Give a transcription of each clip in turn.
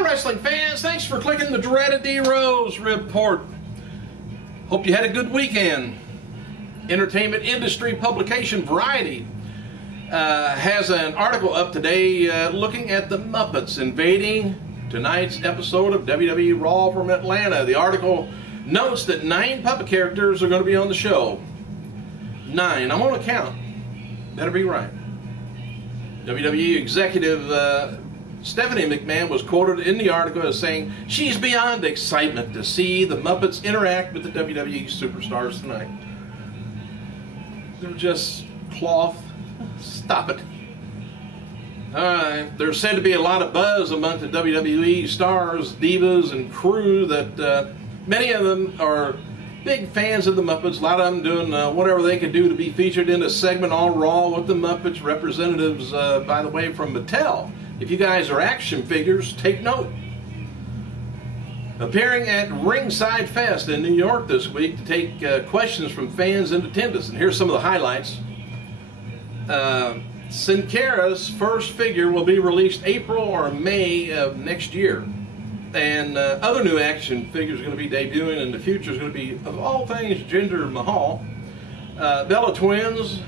Hi, wrestling fans. Thanks for clicking the dreaded D-Rose report. Hope you had a good weekend. Entertainment industry publication Variety has an article up today looking at the Muppets invading tonight's episode of WWE Raw from Atlanta. The article notes that 9 puppet characters are going to be on the show. 9. I'm on a count. Better be right. WWE executive Stephanie McMahon was quoted in the article as saying she's beyond excitement to see the Muppets interact with the WWE superstars tonight. They're just cloth. Stop it. There's said to be a lot of buzz among the WWE stars, divas, and crew that many of them are big fans of the Muppets. A lot of them doing whatever they can do to be featured in a segment on Raw with the Muppets. Representatives, by the way, from Mattel. If you guys are action figures, take note. Appearing at Ringside Fest in New York this week to take questions from fans in attendance. And here's some of the highlights. Sin Cara's first figure will be released April or May of next year. And other new action figures are going to be debuting in the future. Is going to be, of all things, Jinder Mahal, Bella Twins,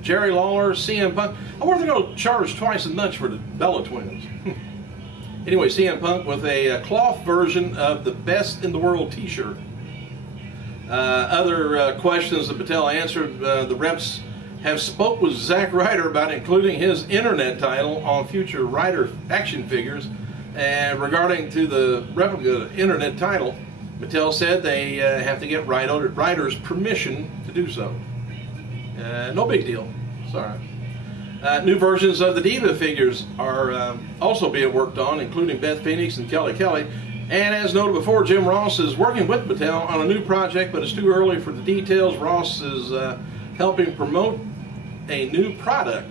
Jerry Lawler, CM Punk. I wonder if they're going to charge twice as much for the Bella Twins. Anyway, CM Punk with a cloth version of the Best in the World t-shirt. Other questions that Mattel answered, the reps have spoke with Zack Ryder about including his internet title on future Ryder action figures. And regarding to the replica internet title, Mattel said they have to get Ryder's permission to do so. No big deal. Sorry. New versions of the Diva figures are also being worked on, including Beth Phoenix and Kelly Kelly. And as noted before, Jim Ross is working with Mattel on a new project, but it's too early for the details. Ross is helping promote a new product.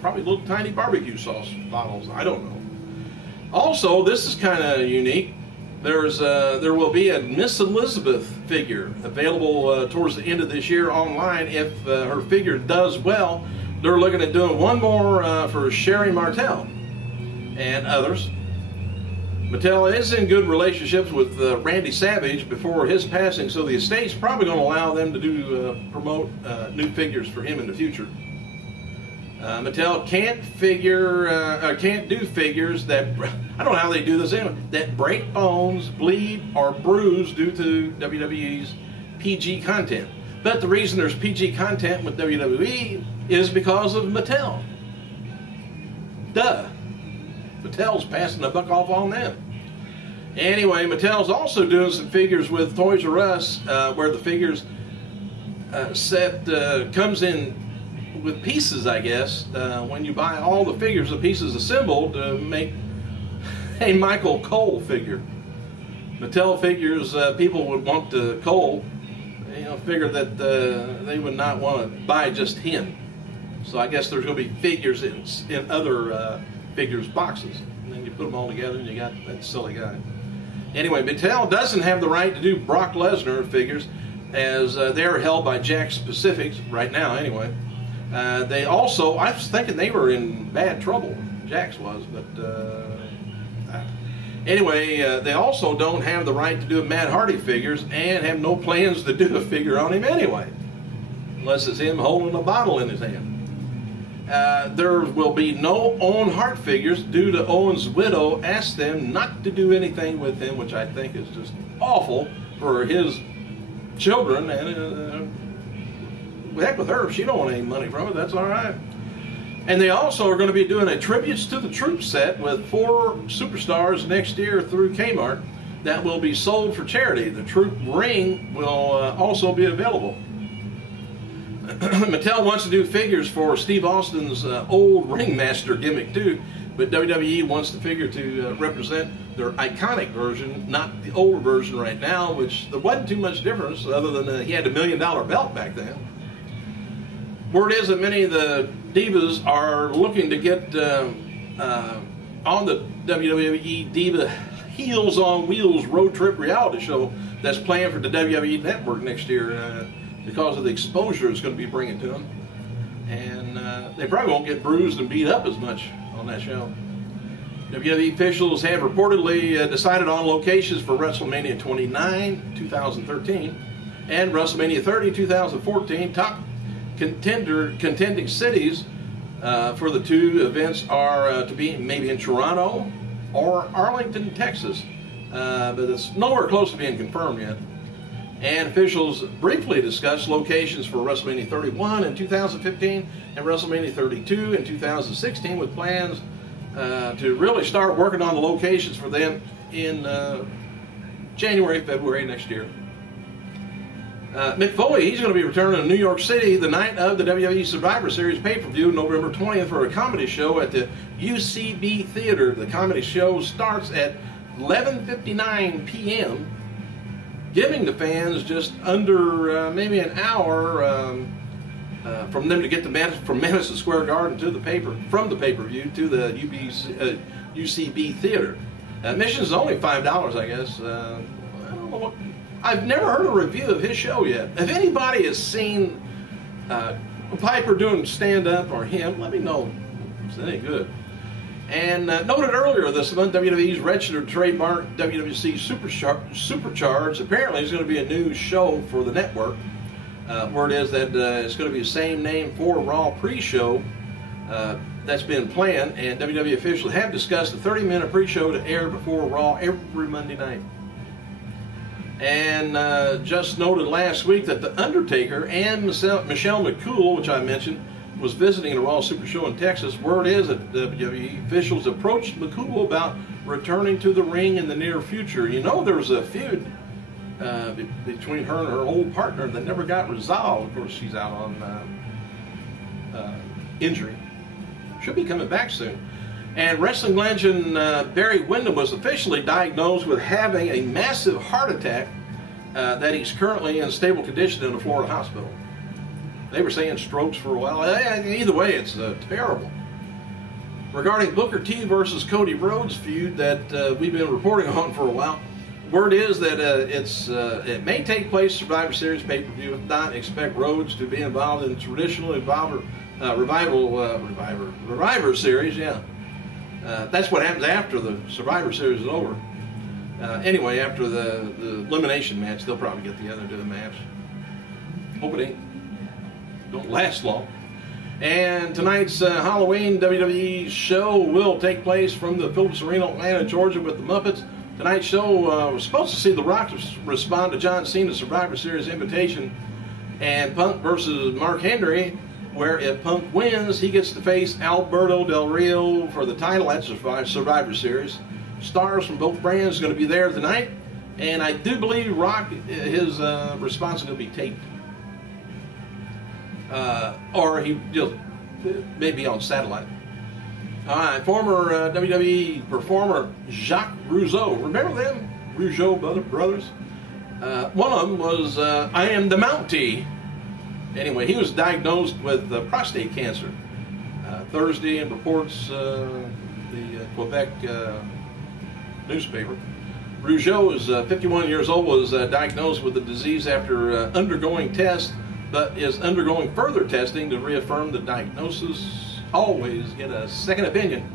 Probably little tiny barbecue sauce bottles. I don't know. Also, this is kind of unique. There will be a Miss Elizabeth figure available towards the end of this year online. If her figure does well, they're looking at doing one more for Sherry Martel and others. Mattel is in good relationships with Randy Savage before his passing, so the estate's probably going to allow them to do promote new figures for him in the future. Mattel can't do figures that, I don't know how they do this anyway, that break bones, bleed, or bruise due to WWE's PG content. But the reason there's PG content with WWE is because of Mattel. Duh. Mattel's passing the buck off on them. Anyway, Mattel's also doing some figures with Toys R Us, where the figures set comes in with pieces, I guess. When you buy all the figures, the pieces assembled to make a Michael Cole figure. Mattel figures, people would want the Cole, figure that they would not want to buy just him. So I guess there's going to be figures in other figures boxes. And then you put them all together and you got that silly guy. Anyway, Mattel doesn't have the right to do Brock Lesnar figures, as they're held by Jakks Pacific right now anyway. They also, I was thinking they were in bad trouble, Jakks was, but anyway, they also don't have the right to do Matt Hardy figures and have no plans to do a figure on him anyway, unless it's him holding a bottle in his hand. There will be no Owen Hart figures due to Owen's widow asked them not to do anything with him, which I think is just awful for his children. And heck with her, if she don't want any money from it, that's all right. And they also are going to be doing a Tributes to the Troops set with 4 superstars next year through Kmart that will be sold for charity. The Troop ring will also be available. Mattel wants to do figures for Steve Austin's old ringmaster gimmick too, but WWE wants the figure to represent their iconic version, not the old version right now, which there wasn't too much difference other than he had $1 million belt back then. Word is that many of the divas are looking to get on the WWE Diva Heels on Wheels road trip reality show that's planned for the WWE Network next year because of the exposure it's going to be bringing to them. And they probably won't get bruised and beat up as much on that show. WWE officials have reportedly decided on locations for WrestleMania 29, 2013, and WrestleMania 30, 2014. Top contending cities for the two events are to be maybe in Toronto or Arlington, Texas, but it's nowhere close to being confirmed yet. And officials briefly discussed locations for WrestleMania 31 in 2015 and WrestleMania 32 in 2016, with plans to really start working on the locations for them in January, February next year. Mick Foley, he's going to be returning to New York City the night of the WWE Survivor Series pay-per-view, November 20th, for a comedy show at the UCB Theater. The comedy show starts at 11:59 p.m., giving the fans just under maybe an hour from them to get from Madison Square Garden to the from the pay-per-view to the UCB Theater. Admission is only $5, I guess. I don't know what. I've never heard a review of his show yet. If anybody has seen Piper doing stand-up or him, let me know if it's any good. And noted earlier this month, WWE's registered trademark WWC Supercharged apparently is going to be a new show for the network. Word is that it's going to be the same name for Raw pre-show that's been planned, and WWE officials have discussed a 30-minute pre-show to air before Raw every Monday night. And just noted last week that The Undertaker and Michelle McCool, which I mentioned, was visiting the Raw Super Show in Texas. Word is that WWE officials approached McCool about returning to the ring in the near future. You know, there was a feud between her and her old partner that never got resolved. Of course, she's out on injury. Should be coming back soon. And wrestling legend Barry Windham was officially diagnosed with having a massive heart attack that he's currently in stable condition in a Florida hospital. They were saying strokes for a while. Either way, it's terrible. Regarding Booker T versus Cody Rhodes feud that we've been reporting on for a while, word is that it may take place Survivor Series pay-per-view. If not, expect Rhodes to be involved in traditional Reviver Series. Yeah. That's what happens after the Survivor Series is over. Anyway, after the elimination match, they'll probably get together and do the match. Hope it don't last long. And tonight's Halloween WWE show will take place from the Phillips Arena, Atlanta, Georgia, with the Muppets. Tonight's show was supposed to see The Rock respond to John Cena's Survivor Series invitation and Punk versus Mark Henry, where if Punk wins, he gets to face Alberto Del Rio for the title at Survivor Series. Stars from both brands are going to be there tonight, and I do believe Rock, his response is going to be taped. Or he just maybe on satellite. All right, former WWE performer Jacques Rougeau. Remember them? Rougeau brothers? One of them was I Am the Mountie. Anyway, he was diagnosed with prostate cancer Thursday, and reports the Quebec newspaper. Rougeau is 51 years old, was diagnosed with the disease after undergoing tests, but is undergoing further testing to reaffirm the diagnosis. Always get a second opinion.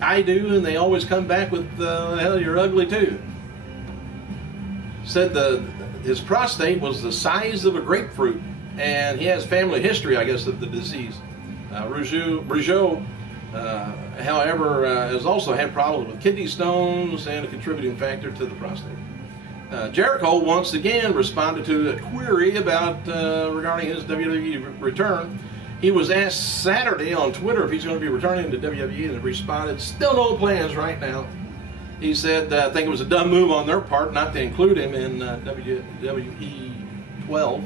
I do, and they always come back with, hell, you're ugly too. Said his prostate was the size of a grapefruit, and he has family history, I guess, of the disease. Rougeau, however, has also had problems with kidney stones and a contributing factor to the prostate. Jericho once again responded to a query about regarding his WWE return. He was asked Saturday on Twitter if he's going to be returning to WWE, and responded, "Still no plans right now." He said, "I think it was a dumb move on their part not to include him in WWE 12."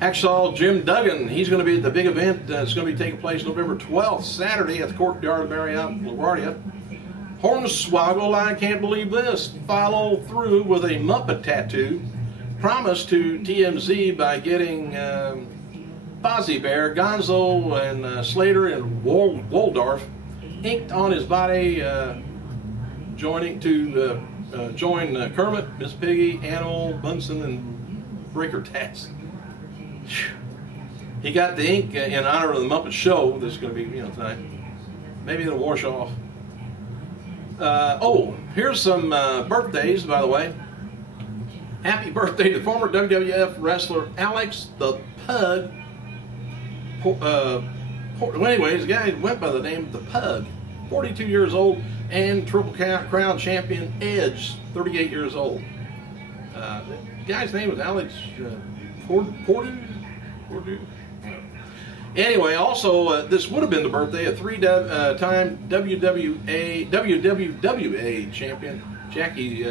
Hacksaw Jim Duggan, he's going to be at the big event that's going to be taking place November 12th, Saturday, at the Courtyard Marriott LaGuardia. Hornswoggle, I can't believe this, follow through with a Muppet tattoo, promised to TMZ by getting Fozzie Bear, Gonzo, and Slater and Waldorf inked on his body, join Kermit, Miss Piggy, Animal, Bunsen, and Breaker Tats. He got the ink in honor of the Muppet show that's going to be, tonight. Maybe it'll wash off. Oh, here's some birthdays, by the way. Happy birthday to former WWF wrestler Alex the Pug. Well, anyways, the guy went by the name of the Pug, 42 years old, and Triple Crown champion Edge, 38 years old. The guy's name was Alex Portu. Anyway, also this would have been the birthday of three-time WWA champion Jackie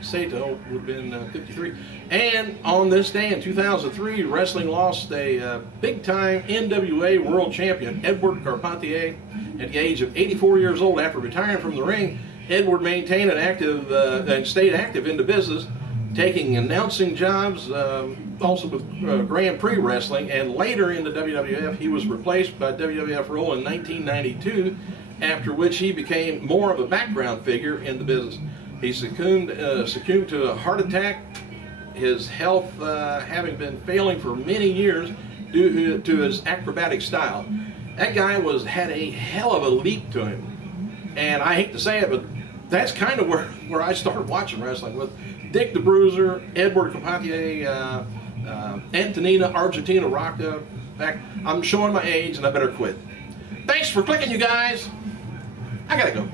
Sato, would have been 53. And on this day in 2003, wrestling lost a big-time NWA world champion, Edward Carpentier, at the age of 84 years old. After retiring from the ring, Edward maintained an active and stayed active in the business, taking announcing jobs, also with Grand Prix wrestling, and later in the WWF, he was replaced by WWF role in 1992, after which he became more of a background figure in the business. He succumbed to a heart attack, his health having been failing for many years due to his acrobatic style. That guy had a hell of a leap to him, and I hate to say it, but that's kind of where I started watching wrestling, with Dick the Bruiser, Edward Carpentier, Antonina Argentina Rocca. In fact, I'm showing my age and I better quit. Thanks for clicking, you guys. I gotta go.